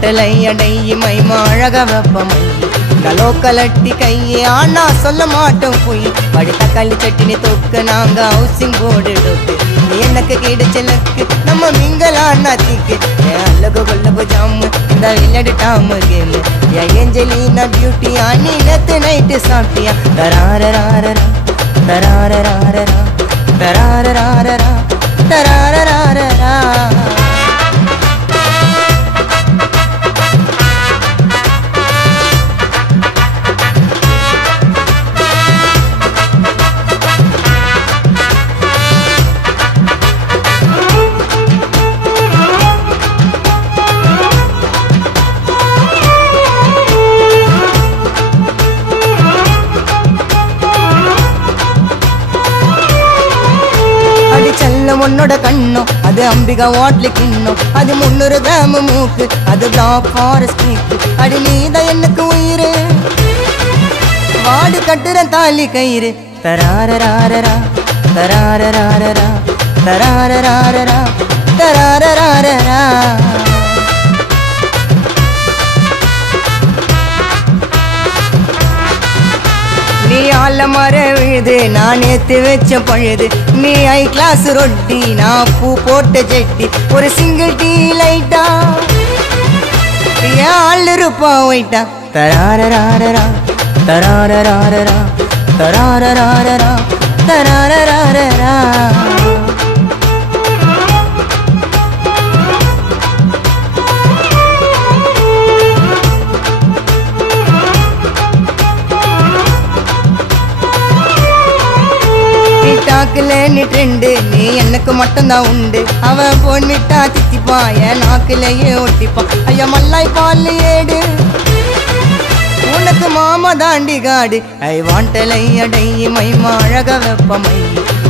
வாண்டலை அடையி மைமா அழக வெப்பமை கலோ கலட்டி கையே ஆனா சொல்ல மாட்டோம் போய் படித்த களி சட்டினி தொக்க நாங்க ஹவுசிங் போர்டு டோக்கு எனக்கு கிடைச்சலக்கு நம்ம மிங்கலானா தீக்கு அல்லகு கொல்லபு ஜாமு இந்த விளையாடுட்டாம கேம் ஏஞ்சலினா பியூட்டி ஆனி நேத்து நைட்டு சாப்பிட்டியா தராரராரரா தராரராரரா தராரராரரா தராரராரரா உன்னோட கண்ணும் அது அம்பிகா வாட்லி கிண்ணும் அது 300 கிராம் மூக்கு அது பிளாக் ஃபாரஸ்ட் கேக்கு அடி நீதான் எனக்கு உயிரு வாடு கட்டுற தாலி கயிறு தராரராரரா தராரராரரா தராரராரரா தராரராரரா நீ ஆல மர விழுது நான் நேத்து வச்ச பழுது நீ ஐ கிளாஸ் ரொட்டி நான் பூ போட்ட ஜெட்டி ஒரு சிங்கிள் டீ லைட்டா ஆள் இருப்பா ஒயிட்டா தராரராரரா தராரராரரா தராரராரரா தராரராரரா நீ ட்ரெண்டு நீ எனக்கு மட்டும்தான் உண்டு அவன் போன் விட்டா தித்திப்பா என் நாக்கிலேயே ஒட்டிப்பா ஐயா மல்லாய் பால் ஏடு உனக்கு மாமா தாண்டி காடு ஐ வாண்டலை அடையி மைமா அழக வெப்பமை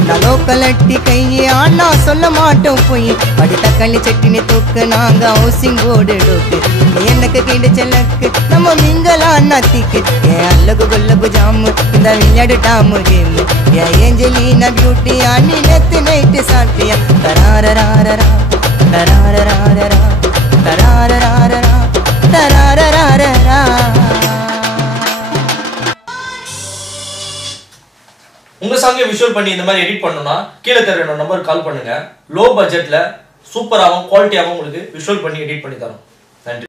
நலோ கலட்டி கையே ஆனா சொல்ல மாட்டோம் போய் படித்த களி சட்டினி தூக்கு நாங்க ஹவுசிங் போர்டு டோக்கு எனக்கு கிடைச்சலக்கு நம்ம மிங்கலானா தீக்கு அல்லகு கொல்லபு ஜாமு இந்த விளையாடுட்டாமு கேம் ஏஞ்சலினா பியூட்டி ஆனி நேத்து நைட்டு சாப்பிட்டியா தராரராரரா தராரராரரா தராரராரரா தராரராரரா உங்க சாங்கை விஷுவல் பண்ணி இந்த மாதிரி எடிட் பண்ணனும்னா கீழ தர நம்பர் கால் பண்ணுங்க லோ பட்ஜெட்ல சூப்பராவும் குவாலிட்டியாவும் உங்களுக்கு விஷுவல் பண்ணி எடிட் பண்ணி தரோம்